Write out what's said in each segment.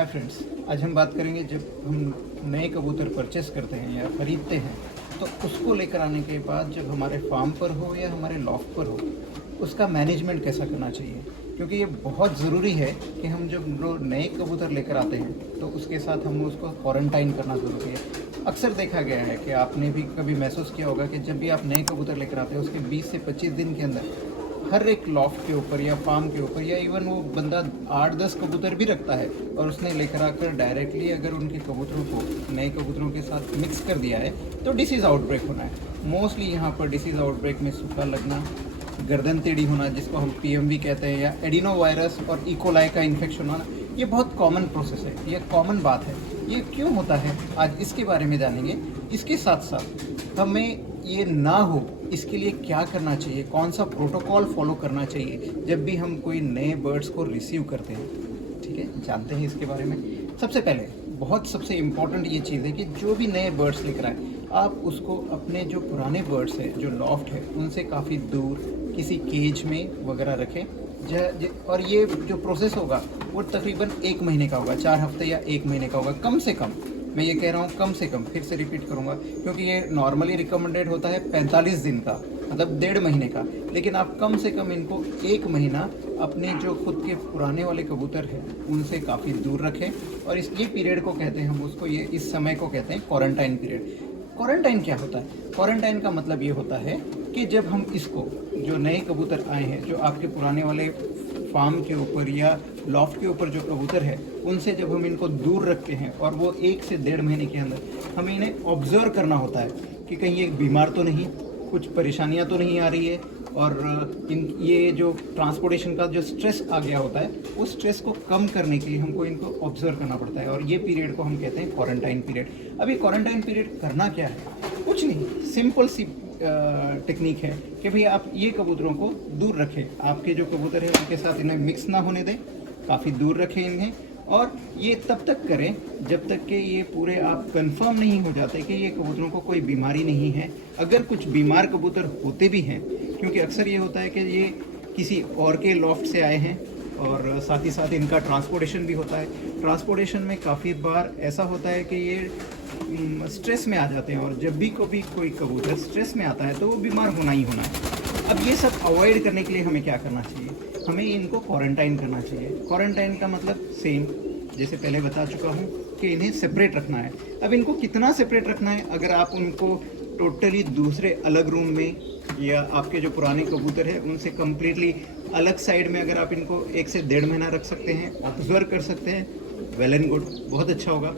Hi friends, आज हम बात करेंगे जब हम नए कबूतर परचेस करते हैं या ख़रीदते हैं तो उसको लेकर आने के बाद जब हमारे फार्म पर हो या हमारे लॉफ्ट पर हो उसका मैनेजमेंट कैसा करना चाहिए, क्योंकि ये बहुत ज़रूरी है कि हम जब नए कबूतर लेकर आते हैं तो उसके साथ हम उसको क्वारंटाइन करना ज़रूरी है। अक्सर देखा गया है कि आपने भी कभी महसूस किया होगा कि जब भी आप नए कबूतर लेकर आते हैं उसके 20 से 25 दिन के अंदर हर एक लॉफ्ट के ऊपर या फार्म के ऊपर या इवन वो बंदा 8-10 कबूतर भी रखता है और उसने लेकर आकर डायरेक्टली अगर उनके कबूतरों को नए कबूतरों के साथ मिक्स कर दिया है तो डिसीज़ आउटब्रेक होना है। मोस्टली यहाँ पर डिसीज़ आउटब्रेक में सूखा लगना, गर्दन टेढ़ी होना जिसको हम पीएमवी कहते हैं, या एडिनो वायरस और इकोलाई का इन्फेक्शन होना, ये बहुत कॉमन प्रोसेस है, ये कॉमन बात है। ये क्यों होता है आज इसके बारे में जानेंगे। इसके साथ साथ हमें ये ना हो इसके लिए क्या करना चाहिए, कौन सा प्रोटोकॉल फॉलो करना चाहिए जब भी हम कोई नए बर्ड्स को रिसीव करते हैं। ठीक है, जानते हैं इसके बारे में। सबसे पहले सबसे इम्पॉर्टेंट ये चीज़ है कि जो भी नए बर्ड्स लेकर आए आप उसको अपने जो पुराने बर्ड्स हैं जो लॉफ्ट है उनसे काफ़ी दूर किसी केज में वगैरह रखें। और ये जो प्रोसेस होगा वो तकरीबन 1 महीने का होगा, 4 हफ्ते या 1 महीने का होगा कम से कम। मैं ये कह रहा हूँ कम से कम, फिर से रिपीट करूँगा क्योंकि ये नॉर्मली रिकमेंडेड होता है 45 दिन का, मतलब 1.5 महीने का, लेकिन आप कम से कम इनको 1 महीना अपने जो खुद के पुराने वाले कबूतर हैं उनसे काफ़ी दूर रखें। और ये पीरियड को कहते हैं हम उसको, ये इस समय को कहते हैं क्वारंटाइन पीरियड। क्वारंटाइन क्या होता है? क्वारंटाइन का मतलब ये होता है कि जब हम इसको, जो नए कबूतर आए हैं जो आपके पुराने वाले फार्म के ऊपर या लॉफ्ट के ऊपर जो कबूतर है उनसे जब हम इनको दूर रखते हैं और वो 1 से 1.5 महीने के अंदर हमें इन्हें ऑब्जर्व करना होता है कि कहीं ये बीमार तो नहीं, कुछ परेशानियां तो नहीं आ रही है, और ये जो ट्रांसपोर्टेशन का जो स्ट्रेस आ गया होता है उस स्ट्रेस को कम करने के लिए हमको इनको ऑब्जर्व करना पड़ता है, और ये पीरियड को हम कहते हैं क्वारंटाइन पीरियड। अब ये क्वारंटाइन पीरियड करना क्या है? कुछ नहीं, सिंपल सी टेक्निक है कि भाई आप ये कबूतरों को दूर रखें, आपके जो कबूतर है उनके साथ इन्हें मिक्स ना होने दें, काफ़ी दूर रखें इन्हें। और ये तब तक करें जब तक कि ये पूरे आप कंफर्म नहीं हो जाते कि ये कबूतरों को कोई बीमारी नहीं है। अगर कुछ बीमार कबूतर होते भी हैं, क्योंकि अक्सर ये होता है कि ये किसी और के लॉफ्ट से आए हैं और साथ ही साथ इनका ट्रांसपोर्टेशन भी होता है। ट्रांसपोर्टेशन में काफ़ी बार ऐसा होता है कि ये स्ट्रेस में आ जाते हैं, और जब भी कोई कबूतर स्ट्रेस में आता है तो वो बीमार होना ही होना है। अब ये सब अवॉइड करने के लिए हमें क्या करना चाहिए? हमें इनको क्वारंटाइन करना चाहिए। क्वारंटाइन का मतलब सेम जैसे पहले बता चुका हूँ कि इन्हें सेपरेट रखना है। अब इनको कितना सेपरेट रखना है? अगर आप उनको टोटली दूसरे अलग रूम में, या आपके जो पुराने कबूतर हैं उनसे कम्प्लीटली अलग साइड में अगर आप इनको 1 से 1.5 महीना रख सकते हैं, ऑब्जर्व कर सकते हैं, वेल एंड गुड, बहुत अच्छा होगा।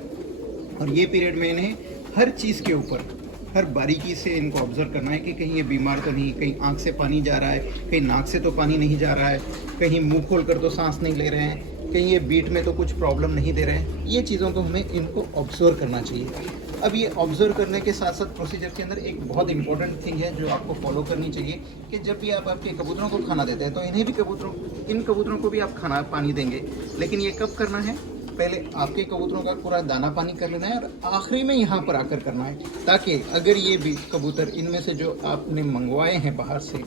और ये पीरियड में इन्हें हर चीज़ के ऊपर हर बारीकी से इनको ऑब्जर्व करना है कि कहीं ये बीमार तो नहीं, कहीं आँख से पानी जा रहा है, कहीं नाक से तो पानी नहीं जा रहा है, कहीं मुंह खोल कर तो सांस नहीं ले रहे हैं, कहीं ये बीट में तो कुछ प्रॉब्लम नहीं दे रहे हैं। ये चीज़ों को हमें इनको ऑब्जर्व करना चाहिए। अब ये ऑब्जर्व करने के साथ साथ प्रोसीजर के अंदर एक बहुत इंपॉर्टेंट थिंग है जो आपको फॉलो करनी चाहिए कि जब भी आप आपके कबूतरों को खाना देते हैं तो इन कबूतरों को भी आप खाना पानी देंगे, लेकिन ये कब करना है? पहले आपके कबूतरों का पूरा दाना पानी कर लेना है और आखिरी में यहाँ पर आकर करना है, ताकि अगर ये भी कबूतर इनमें से जो आपने मंगवाए हैं बाहर से,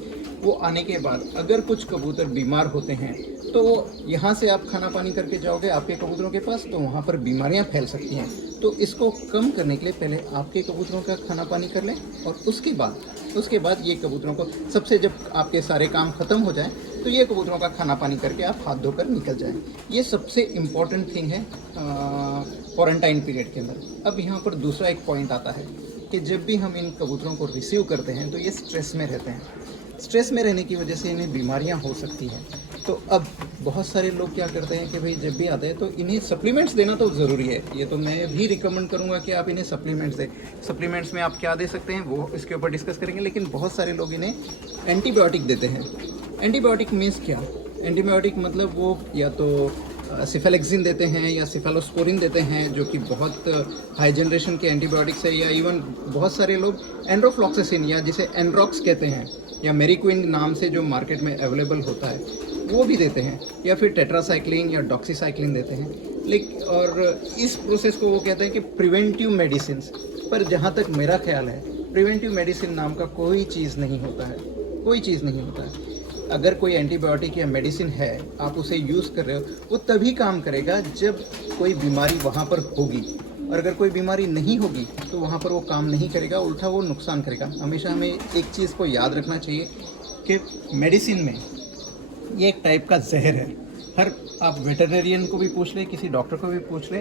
वो आने के बाद अगर कुछ कबूतर बीमार होते हैं तो यहाँ से आप खाना पानी करके जाओगे आपके कबूतरों के पास, तो वहाँ पर बीमारियाँ फैल सकती हैं। तो इसको कम करने के लिए पहले आपके कबूतरों का खाना पानी कर लें, और उसके बाद ये कबूतरों को, सबसे जब आपके सारे काम ख़त्म हो जाएं तो ये कबूतरों का खाना पानी करके आप हाथ धोकर निकल जाएं। ये सबसे इम्पॉर्टेंट थिंग है क्वारंटाइन पीरियड के अंदर। अब यहाँ पर दूसरा एक पॉइंट आता है कि जब भी हम इन कबूतरों को रिसीव करते हैं तो ये स्ट्रेस में रहते हैं। स्ट्रेस में रहने की वजह से इन्हें बीमारियां हो सकती हैं। तो अब बहुत सारे लोग क्या करते हैं कि भाई जब भी आते हैं तो इन्हें सप्लीमेंट्स देना तो ज़रूरी है। ये तो मैं भी रिकमेंड करूंगा कि आप इन्हें सप्लीमेंट्स दें। सप्लीमेंट्स में आप क्या दे सकते हैं वो इसके ऊपर डिस्कस करेंगे, लेकिन बहुत सारे लोग इन्हें एंटीबायोटिक देते हैं। एंटीबायोटिक मीन्स क्या? एंटीबायोटिक मतलब वो या तो सिफेलेक्सिन देते हैं या सिफेलोस्पोरिन देते हैं, जो कि बहुत हाई जनरेशन के एंटीबायोटिक्स है, या इवन बहुत सारे लोग एंड्रोफ्लॉक्सासिन या जिसे एंड्रॉक्स कहते हैं, या मेरिक्विन नाम से जो मार्केट में अवेलेबल होता है वो भी देते हैं, या फिर टेट्रासाइक्लिन या डॉक्सीसाइक्लिन देते हैं। लेकिन और इस प्रोसेस को वो कहते हैं कि प्रिवेंटिव मेडिसिन। पर जहाँ तक मेरा ख्याल है प्रिवेंटिव मेडिसिन नाम का कोई चीज़ नहीं होता है, कोई चीज़ नहीं होता है। अगर कोई एंटीबायोटिक या मेडिसिन है, आप उसे यूज़ कर रहे हो, वो तभी काम करेगा जब कोई बीमारी वहाँ पर होगी, और अगर कोई बीमारी नहीं होगी तो वहाँ पर वो काम नहीं करेगा, उल्टा वो नुकसान करेगा। हमेशा हमें एक चीज़ को याद रखना चाहिए कि मेडिसिन में ये एक टाइप का जहर है। हर आप वेटरनरियन को भी पूछ ले, किसी डॉक्टर को भी पूछ ले,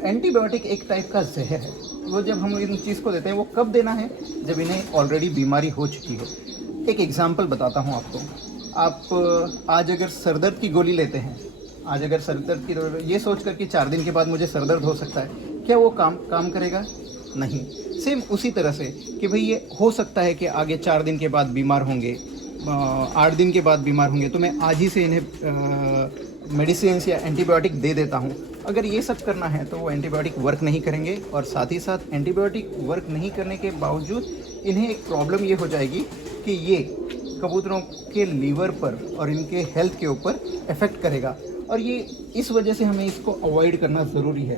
एंटीबायोटिक एक टाइप का जहर है। वो जब हम इन चीज़ को देते हैं, वो कब देना है? जब इन्हें ऑलरेडी बीमारी हो चुकी है। एक एग्जांपल बताता हूँ आपको। आप आज अगर सरदर्द की गोली लेते हैं, आज अगर सरदर्द की, ये सोच कर कि 4 दिन के बाद मुझे सरदर्द हो सकता है, क्या वो काम करेगा? नहीं। सेम उसी तरह से कि भाई ये हो सकता है कि आगे 4 दिन के बाद बीमार होंगे, 8 दिन के बाद बीमार होंगे, तो मैं आज ही से इन्हें मेडिसिन या एंटीबायोटिक दे देता हूँ। अगर ये सब करना है तो वो एंटीबायोटिक वर्क नहीं करेंगे, और साथ ही साथ एंटीबायोटिक वर्क नहीं करने के बावजूद इन्हें एक प्रॉब्लम ये हो जाएगी कि ये कबूतरों के लीवर पर और इनके हेल्थ के ऊपर इफ़ेक्ट करेगा, और ये इस वजह से हमें इसको अवॉइड करना ज़रूरी है।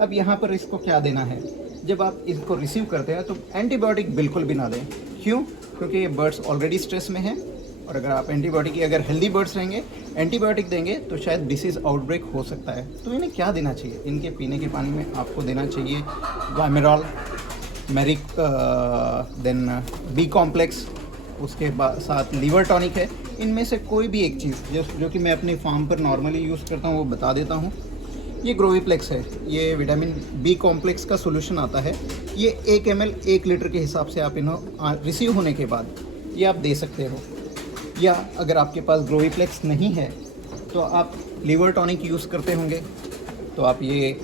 अब यहाँ पर इसको क्या देना है? जब आप इसको रिसीव करते हैं तो एंटीबायोटिक बिल्कुल भी ना दें। क्यों? क्योंकि ये बर्ड्स ऑलरेडी स्ट्रेस में हैं, और अगर आप एंटीबायोटिक, अगर हेल्दी बर्ड्स रहेंगे, एंटीबायोटिक देंगे तो शायद डिसीज़ आउटब्रेक हो सकता है। तो इन्हें क्या देना चाहिए? इनके पीने के पानी में आपको देना चाहिए वाइमेरॉल, मेरिक, देन बी कॉम्प्लेक्स, उसके साथ लीवर टॉनिक है। इनमें से कोई भी एक चीज़ जो कि मैं अपने फार्म पर नॉर्मली यूज़ करता हूँ वो बता देता हूँ। ये ग्रोवीप्लेक्स है, ये विटामिन बी कॉम्प्लेक्स का सोल्यूशन आता है। ये 1 ml 1 लीटर के हिसाब से आप इन्हें रिसीव होने के बाद ये आप दे सकते हो। या अगर आपके पास ग्रोवीप्लेक्स नहीं है तो आप लीवर टॉनिक यूज़ करते होंगे, तो आप ये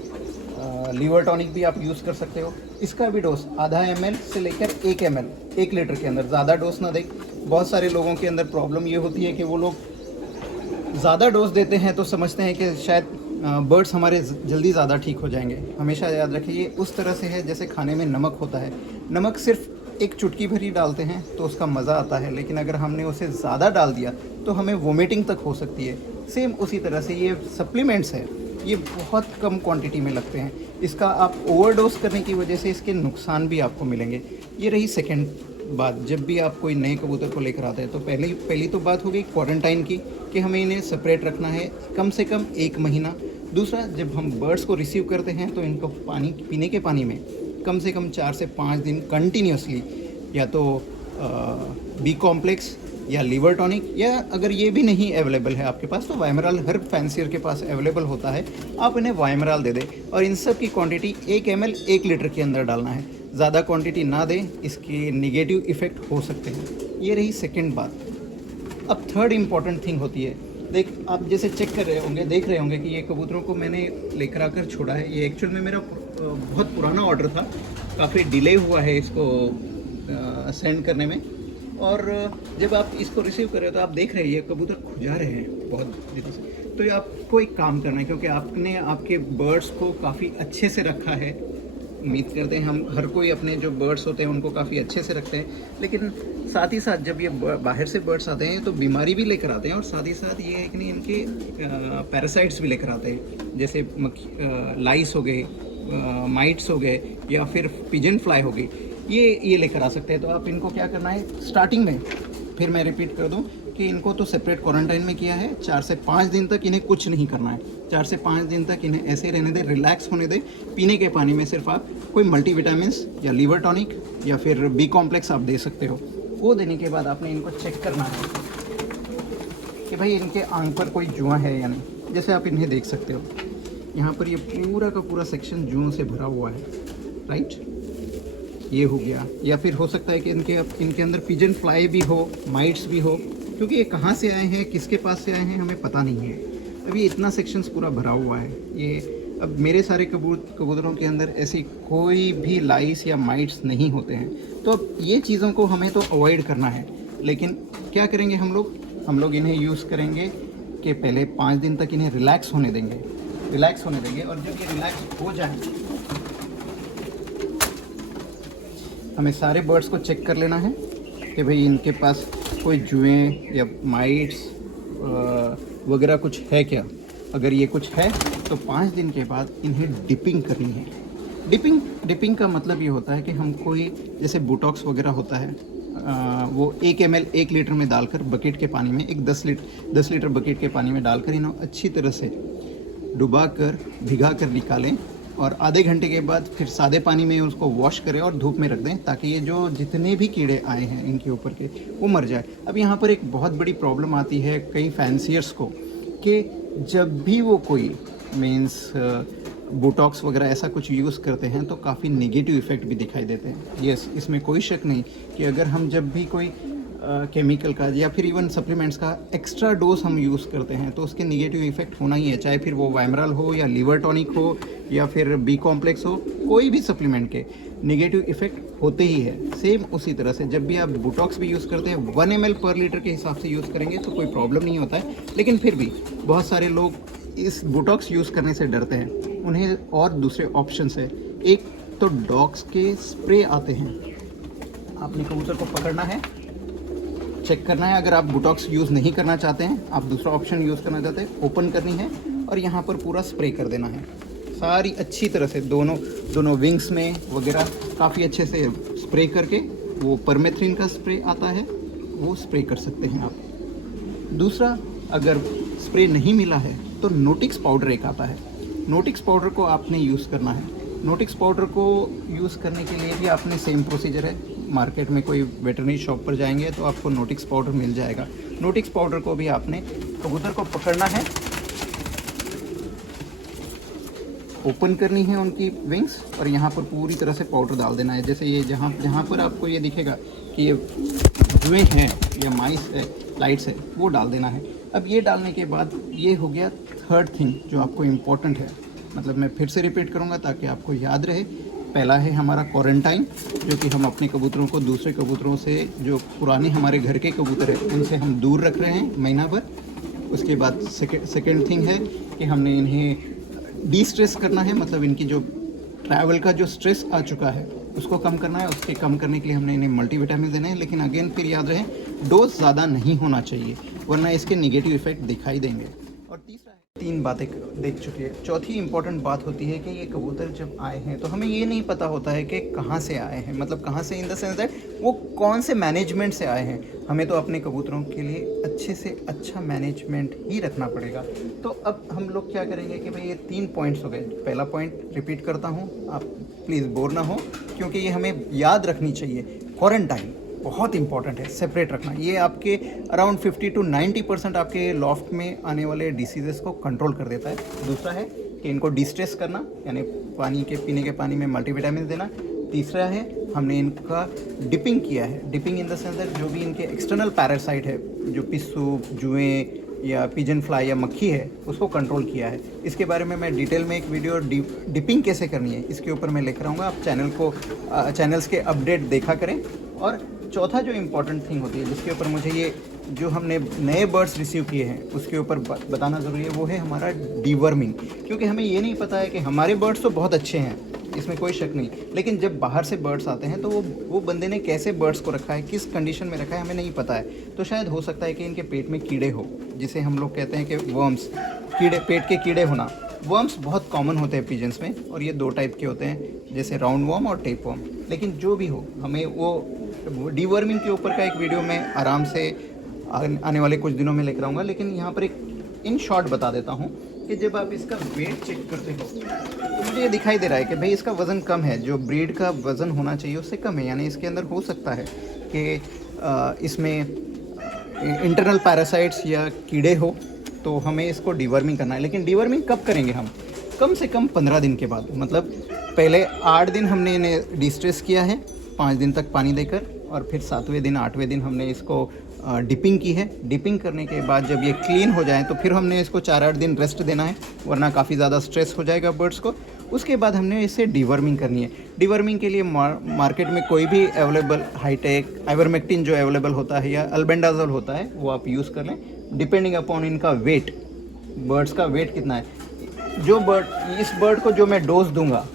लीवर टॉनिक भी आप यूज़ कर सकते हो। इसका भी डोज आधा ml से लेकर 1 ml 1 लीटर के अंदर, ज़्यादा डोज ना दें। बहुत सारे लोगों के अंदर प्रॉब्लम ये होती है कि वो लोग ज़्यादा डोज देते हैं तो समझते हैं कि शायद बर्ड्स हमारे जल्दी ज़्यादा ठीक हो जाएंगे। हमेशा याद रखिए ये उस तरह से है जैसे खाने में नमक होता है। नमक सिर्फ एक चुटकी भर ही डालते हैं तो उसका मज़ा आता है, लेकिन अगर हमने उसे ज़्यादा डाल दिया तो हमें वोमिटिंग तक हो सकती है। सेम उसी तरह से ये सप्लीमेंट्स है, ये बहुत कम क्वांटिटी में लगते हैं। इसका आप ओवरडोज करने की वजह से इसके नुकसान भी आपको मिलेंगे। ये रही सेकेंड बात। जब भी आप कोई नए कबूतर को लेकर आते हैं तो पहली तो बात हो गई क्वारंटाइन की, कि हमें इन्हें सेपरेट रखना है कम से कम 1 महीना। दूसरा, जब हम बर्ड्स को रिसीव करते हैं तो इनको पानी, पीने के पानी में कम से कम 4 से 5 दिन कंटिन्यूसली या तो बी कॉम्प्लेक्स या लीवर टॉनिक, या अगर ये भी नहीं अवेलेबल है आपके पास तो वाइमेरॉल हर फैंसियर के पास अवेलेबल होता है, आप इन्हें वाइमेरॉल दे दें। और इन सब की क्वांटिटी 1 ml 1 लीटर के अंदर डालना है, ज़्यादा क्वांटिटी ना दें, इसके नेगेटिव इफ़ेक्ट हो सकते हैं। ये रही सेकेंड बात। अब थर्ड इम्पॉर्टेंट थिंग होती है, आप जैसे चेक कर रहे होंगे, देख रहे होंगे कि ये कबूतरों को मैंने लेकर आकर छोड़ा है। ये एक्चुअल में मेरा बहुत पुराना ऑर्डर था, काफ़ी डिले हुआ है इसको सेंड करने में। और जब आप इसको रिसीव कर रहे हो तो आप देख रहे हैं ये कबूतर खुजा रहे हैं बहुत दिनों से। तो ये आपको एक काम करना है, क्योंकि आपने आपके बर्ड्स को काफ़ी अच्छे से रखा है। उम्मीद करते हैं हम हर कोई अपने जो बर्ड्स होते हैं उनको काफ़ी अच्छे से रखते हैं, लेकिन साथ ही साथ जब ये बाहर से बर्ड्स आते हैं तो बीमारी भी लेकर आते हैं, और साथ ही साथ ये है कि नहीं, इनके पैरासाइट्स भी लेकर आते हैं, जैसे लाइस हो गए, माइट्स हो गए, या फिर पिजन फ्लाई हो गई, ये लेकर आ सकते हैं। तो आप इनको क्या करना है स्टार्टिंग में, फिर मैं रिपीट कर दूं कि इनको तो सेपरेट क्वारंटाइन में किया है। 4 से 5 दिन तक इन्हें कुछ नहीं करना है। 4 से 5 दिन तक इन्हें ऐसे ही रहने दें, रिलैक्स होने दें। पीने के पानी में सिर्फ आप कोई मल्टीविटामिन्स या लीवर टॉनिक या फिर बी कॉम्प्लेक्स आप दे सकते हो। वो देने के बाद आपने इनको चेक करना है कि भाई इनके आंख पर कोई जुआ है या नहीं। जैसे आप इन्हें देख सकते हो, यहाँ पर ये पूरा का पूरा सेक्शन जुओं से भरा हुआ है, राइट। ये हो गया, या फिर हो सकता है कि इनके अंदर पिजन फ्लाई भी हो, माइट्स भी हो, क्योंकि ये कहाँ से आए हैं, किसके पास से आए हैं, हमें पता नहीं है। अब ये इतना सेक्शंस पूरा भरा हुआ है। ये अब मेरे सारे कबूतरों के अंदर ऐसी कोई भी लाइस या माइट्स नहीं होते हैं। तो अब ये चीज़ों को हमें तो अवॉइड करना है, लेकिन क्या करेंगे हम लोग इन्हें यूज़ करेंगे कि पहले 5 दिन तक इन्हें रिलैक्स होने देंगे, और जब ये रिलैक्स हो जाए हमें सारे बर्ड्स को चेक कर लेना है कि भाई इनके पास कोई जुएँ या माइट्स वगैरह कुछ है क्या। अगर ये कुछ है तो 5 दिन के बाद इन्हें डिपिंग करनी है। डिपिंग का मतलब ये होता है कि हम कोई, जैसे बोटॉक्स वगैरह होता है, वो 1 लीटर में डालकर बकेट के पानी में, एक 10 लीटर बकेट के पानी में डालकर इन्हें अच्छी तरह से डुबा कर भिगा कर निकालें और आधे घंटे के बाद फिर सादे पानी में उसको वॉश करें और धूप में रख दें ताकि ये जो जितने भी कीड़े आए हैं इनके ऊपर के वो मर जाए। अब यहाँ पर एक बहुत बड़ी प्रॉब्लम आती है कई फैंसियर्स को कि जब भी वो कोई मीन्स बोटॉक्स वगैरह ऐसा कुछ यूज़ करते हैं तो काफ़ी नेगेटिव इफ़ेक्ट भी दिखाई देते हैं। यस, इसमें कोई शक नहीं कि अगर हम जब भी कोई केमिकल का या फिर इवन सप्लीमेंट्स का एक्स्ट्रा डोज हम यूज़ करते हैं तो उसके निगेटिव इफेक्ट होना ही है, चाहे फिर वो वाइमरल हो या लिवर टॉनिक हो या फिर बी कॉम्प्लेक्स हो, कोई भी सप्लीमेंट के नेगेटिव इफेक्ट होते ही है। सेम उसी तरह से जब भी आप बोटॉक्स भी यूज़ करते हैं 1 ml पर लीटर के हिसाब से यूज़ करेंगे तो कोई प्रॉब्लम नहीं होता है, लेकिन फिर भी बहुत सारे लोग इस बोटॉक्स यूज़ करने से डरते हैं। उन्हें और दूसरे ऑप्शन है, एक तो डॉग्स के स्प्रे आते हैं। आपने कबूतर को पकड़ना है, चेक करना है, अगर आप बोटॉक्स यूज़ नहीं करना चाहते हैं, आप दूसरा ऑप्शन यूज़ करना चाहते हैं, ओपन करनी है और यहाँ पर पूरा स्प्रे कर देना है सारी अच्छी तरह से, दोनों विंग्स में वगैरह काफ़ी अच्छे से स्प्रे करके, वो परमेथ्रिन का स्प्रे आता है वो स्प्रे कर सकते हैं आप। दूसरा, अगर स्प्रे नहीं मिला है तो नोटिक्स पाउडर एक आता है, नोटिक्स पाउडर को आपने यूज़ करना है। नोटिक्स पाउडर को यूज़ करने के लिए भी आपने सेम प्रोसीजर है, मार्केट में कोई वेटरनरी शॉप पर जाएंगे तो आपको नोटिक्स पाउडर मिल जाएगा। नोटिक्स पाउडर को भी आपने कबूतर को पकड़ना है, ओपन करनी है उनकी विंग्स और यहाँ पर पूरी तरह से पाउडर डाल देना है। जैसे ये जहाँ पर आपको ये दिखेगा कि ये जुए हैं या माइस है, लाइट्स है, वो डाल देना है। अब ये डालने के बाद ये हो गया थर्ड थिंग जो आपको इम्पोर्टेंट है, मतलब मैं फिर से रिपीट करूँगा ताकि आपको याद रहे। पहला है हमारा क्वारंटाइन, जो कि हम अपने कबूतरों को दूसरे कबूतरों से, जो पुराने हमारे घर के कबूतर हैं उनसे हम दूर रख रहे हैं महीना भर। उसके बाद सेकेंड थिंग है कि हमने इन्हें डी स्ट्रेस करना है, मतलब इनकी जो ट्रैवल का जो स्ट्रेस आ चुका है उसको कम करना है। उसके कम करने के लिए हमने इन्हें मल्टीविटामिन देने हैं, लेकिन अगेन फिर याद रहे डोज ज़्यादा नहीं होना चाहिए वरना इसके नेगेटिव इफेक्ट दिखाई देंगे। और तीसरा, 3 बातें देख चुके हैं। चौथी इंपॉर्टेंट बात होती है कि ये कबूतर जब आए हैं तो हमें ये नहीं पता होता है कि कहाँ से आए हैं, मतलब कहाँ से इन द सेंस दैट वो कौन से मैनेजमेंट से आए हैं। हमें तो अपने कबूतरों के लिए अच्छे से अच्छा मैनेजमेंट ही रखना पड़ेगा। तो अब हम लोग क्या करेंगे कि भाई ये 3 पॉइंट्स हो गए। पहला पॉइंट रिपीट करता हूँ, आप प्लीज़ बोर ना हो क्योंकि ये हमें याद रखनी चाहिए। क्वारंटाइन बहुत इंपॉर्टेंट है, सेपरेट रखना। ये आपके अराउंड 50 to 90% आपके लॉफ्ट में आने वाले डिसीजेस को कंट्रोल कर देता है। दूसरा है कि इनको डिस्ट्रेस करना, यानी पानी के पीने के पानी में मल्टीविटामिन देना। तीसरा है हमने इनका डिपिंग किया है, dipping in the sense that जो भी इनके एक्सटर्नल पैरासाइट है, जो पिस्सू, जुएं या पिजन फ्लाई या मक्खी है, उसको कंट्रोल किया है। इसके बारे में मैं डिटेल में एक वीडियो डिपिंग कैसे करनी है इसके ऊपर मैं लेकर आऊँगा। आप चैनल्स के अपडेट देखा करें। और चौथा जो इम्पोर्टेंट थिंग होती है जिसके ऊपर मुझे ये जो हमने नए बर्ड्स रिसीव किए हैं उसके ऊपर बताना ज़रूरी है, वो है हमारा डीवर्मिंग। क्योंकि हमें ये नहीं पता है कि हमारे बर्ड्स तो बहुत अच्छे हैं, इसमें कोई शक नहीं, लेकिन जब बाहर से बर्ड्स आते हैं तो वो बंदे ने कैसे बर्ड्स को रखा है, किस कंडीशन में रखा है, हमें नहीं पता है। तो शायद हो सकता है कि इनके पेट में कीड़े हो, जिसे हम लोग कहते हैं कि वर्म्स, कीड़े, पेट के कीड़े होना। वर्म्स बहुत कॉमन होते हैं पिजन्स में और ये 2 टाइप के होते हैं, जैसे राउंड वर्म और टेप वर्म। लेकिन जो भी हो, हमें वो डीवर्मिंग के ऊपर का एक वीडियो मैं आराम से आने वाले कुछ दिनों में लेकर आऊँगा। लेकिन यहाँ पर एक इन शॉर्ट बता देता हूँ कि जब आप इसका वेट चेक करते हो तो मुझे ये दिखाई दे रहा है कि भाई इसका वज़न कम है, जो ब्रीड का वज़न होना चाहिए उससे कम है। यानी इसके अंदर हो सकता है कि इसमें इंटरनल पैरासाइट्स या कीड़े हो, तो हमें इसको डीवर्मिंग करना है। लेकिन डीवर्मिंग कब करेंगे हम? कम से कम 15 दिन के बाद। मतलब पहले 8 दिन हमने इन्हें डिस्ट्रेस किया है 5 दिन तक पानी देकर, और फिर 7वें दिन 8वें दिन हमने इसको डिपिंग की है। डिपिंग करने के बाद जब ये क्लीन हो जाए तो फिर हमने इसको 4-8 दिन रेस्ट देना है, वरना काफ़ी ज़्यादा स्ट्रेस हो जाएगा बर्ड्स को। उसके बाद हमने इसे डीवर्मिंग करनी है। डीवर्मिंग के लिए मार्केट में कोई भी अवेलेबल हाईटेक आइवरमेक्टिन जो अवेलेबल होता है या अल्बेंडाजोल होता है वो आप यूज़ कर लें, डिपेंडिंग अपॉन इनका वेट, बर्ड्स का वेट कितना है। इस बर्ड को जो मैं डोज दूंगा,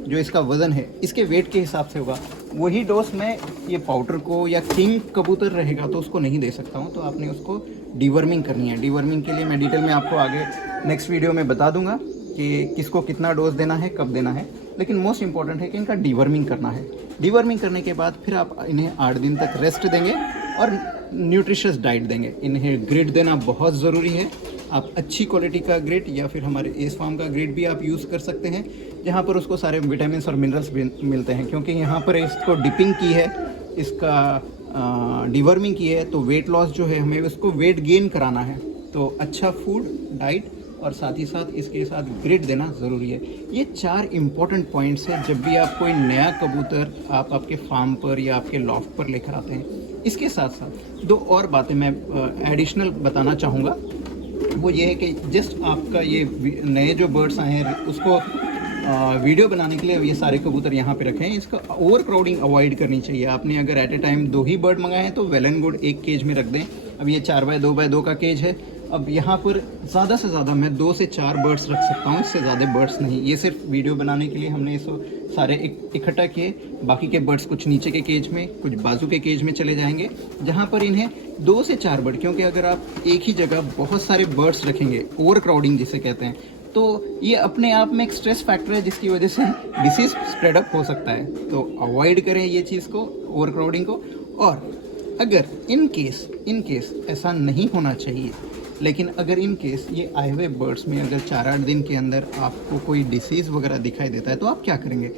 जो इसका वज़न है इसके वेट के हिसाब से होगा, वही डोज मैं ये पाउडर को, या किंग कबूतर रहेगा तो उसको नहीं दे सकता हूँ। तो आपने उसको डीवर्मिंग करनी है। डीवर्मिंग के लिए मैं डिटेल में आपको आगे नेक्स्ट वीडियो में बता दूंगा। कि किसको कितना डोज देना है, कब देना है, लेकिन मोस्ट इम्पॉर्टेंट है कि इनका डीवर्मिंग करना है। डीवर्मिंग करने के बाद फिर आप इन्हें 8 दिन तक रेस्ट देंगे और न्यूट्रिशियस डाइट देंगे। इन्हें ग्रिड देना बहुत ज़रूरी है। आप अच्छी क्वालिटी का ग्रिड या फिर हमारे एस फार्म का ग्रिड भी आप यूज़ कर सकते हैं, जहाँ पर उसको सारे विटामिन और मिनरल्स मिलते हैं, क्योंकि यहाँ पर इसको डिपिंग की है, इसका डिवर्मिंग की है, तो वेट लॉस जो है हमें उसको वेट गेन कराना है। तो अच्छा फूड डाइट और साथ ही साथ इसके साथ ग्रिड देना ज़रूरी है। ये 4 इम्पॉर्टेंट पॉइंट्स हैं जब भी आप कोई नया कबूतर आप आपके फार्म पर या आपके लॉफ्ट पर लेकर आते हैं। इसके साथ साथ 2 और बातें मैं एडिशनल बताना चाहूँगा। वो ये है कि जस्ट आपका ये नए जो बर्ड्स आए हैं उसको वीडियो बनाने के लिए ये सारे कबूतर यहाँ पे रखे हैं। इसका ओवर क्राउडिंग अवॉइड करनी चाहिए। आपने अगर एट ए टाइम 2 ही बर्ड मंगाए हैं तो वेल एंड गुड, एक केज में रख दें। अब ये 4x2x2 का केज है। अब यहाँ पर ज़्यादा से ज़्यादा मैं 2 से 4 बर्ड्स रख सकता हूँ, इससे ज़्यादा बर्ड्स नहीं। ये सिर्फ वीडियो बनाने के लिए हमने इसको सारे इकट्ठा किए। बाकी के बर्ड्स कुछ नीचे के केज में, कुछ बाजू के केज में चले जाएंगे, जहाँ पर इन्हें 2 से 4 बर्ड, क्योंकि अगर आप एक ही जगह बहुत सारे बर्ड्स रखेंगे, ओवर क्राउडिंग जिसे कहते हैं, तो ये अपने आप में एक स्ट्रेस फैक्टर है जिसकी वजह से डिसीज़ स्प्रेड अप हो सकता है। तो अवॉइड करें ये चीज़ को, ओवर क्राउडिंग को। और अगर इन केस ऐसा नहीं होना चाहिए, लेकिन अगर इन केस ये आए हुए बर्ड्स में अगर 4-8 दिन के अंदर आपको कोई डिसीज़ वगैरह दिखाई देता है, तो आप क्या करेंगे?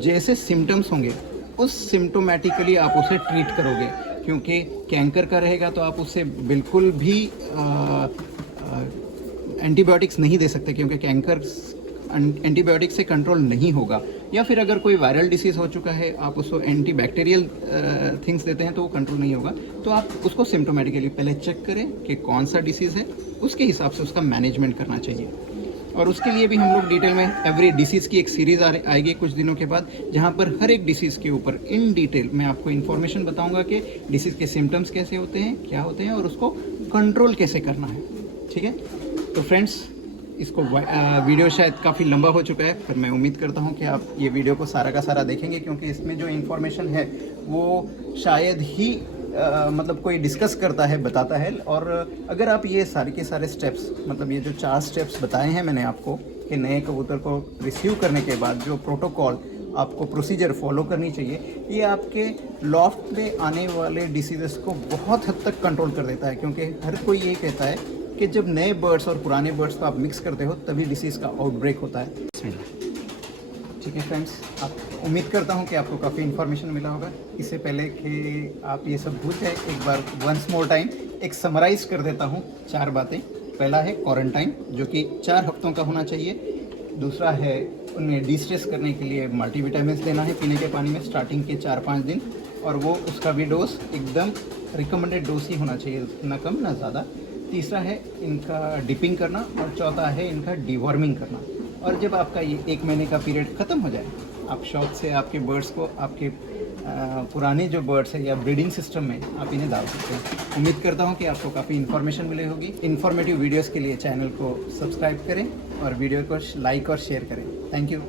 जैसे सिम्टम्स होंगे उस सिम्टोमेटिकली आप उसे ट्रीट करोगे, क्योंकि कैंकर का रहेगा तो आप उससे बिल्कुल भी एंटीबायोटिक्स नहीं दे सकते, क्योंकि कैंकर एंटीबायोटिक से कंट्रोल नहीं होगा। या फिर अगर कोई वायरल डिसीज़ हो चुका है, आप उसको एंटीबैक्टीरियल थिंग्स देते हैं तो वो कंट्रोल नहीं होगा। तो आप उसको सिम्टोमेटिकली पहले चेक करें कि कौन सा डिसीज़ है, उसके हिसाब से उसका मैनेजमेंट करना चाहिए। और उसके लिए भी हम लोग डिटेल में एवरी डिसीज़ की एक सीरीज़ आएगी कुछ दिनों के बाद, जहाँ पर हर एक डिसीज़ के ऊपर इन डिटेल मैं आपको इन्फॉर्मेशन बताऊँगा कि डिसीज़ के सिम्टम्स कैसे होते हैं, क्या होते हैं और उसको कंट्रोल कैसे करना है। ठीक है, तो फ्रेंड्स, इसको वीडियो शायद काफ़ी लंबा हो चुका है, पर मैं उम्मीद करता हूँ कि आप ये वीडियो को सारा का सारा देखेंगे, क्योंकि इसमें जो इन्फॉर्मेशन है वो शायद ही मतलब कोई डिस्कस करता है, बताता है। और अगर आप ये सारे के सारे स्टेप्स, मतलब ये जो 4 स्टेप्स बताए हैं मैंने आपको कि नए कबूतर को रिसीव करने के बाद जो प्रोटोकॉल आपको प्रोसीजर फॉलो करनी चाहिए, ये आपके लॉफ्ट में आने वाले डिसीज़ को बहुत हद तक कंट्रोल कर देता है। क्योंकि हर कोई ये कहता है कि जब नए बर्ड्स और पुराने बर्ड्स को आप मिक्स करते हो तभी डिसीज़ का आउटब्रेक होता है। ठीक है फ्रेंड्स, आप उम्मीद करता हूँ कि आपको काफ़ी इन्फॉर्मेशन मिला होगा। इससे पहले कि आप ये सब भूल जाए, एक बार वंस मोर टाइम एक समराइज़ कर देता हूँ 4 बातें। पहला है क्वारंटाइन, जो कि 4 हफ्तों का होना चाहिए। दूसरा है उन्हें डिस्ट्रेस करने के लिए मल्टीविटामिन्स देना है पीने के पानी में स्टार्टिंग के 4-5 दिन, और वो उसका भी डोज एकदम रिकमेंडेड डोज ही होना चाहिए, ना कम ना ज़्यादा। तीसरा है इनका डिपिंग करना, और चौथा है इनका डिवॉर्मिंग करना। और जब आपका ये 1 महीने का पीरियड ख़त्म हो जाए, आप शौक से आपके बर्ड्स को आपके पुराने जो बर्ड्स हैं या ब्रीडिंग सिस्टम में आप इन्हें डाल सकते हैं। उम्मीद करता हूँ कि आपको काफ़ी इन्फॉर्मेशन मिली होगी। इन्फॉर्मेटिव वीडियोस के लिए चैनल को सब्सक्राइब करें और वीडियो को लाइक और शेयर करें। Thank you.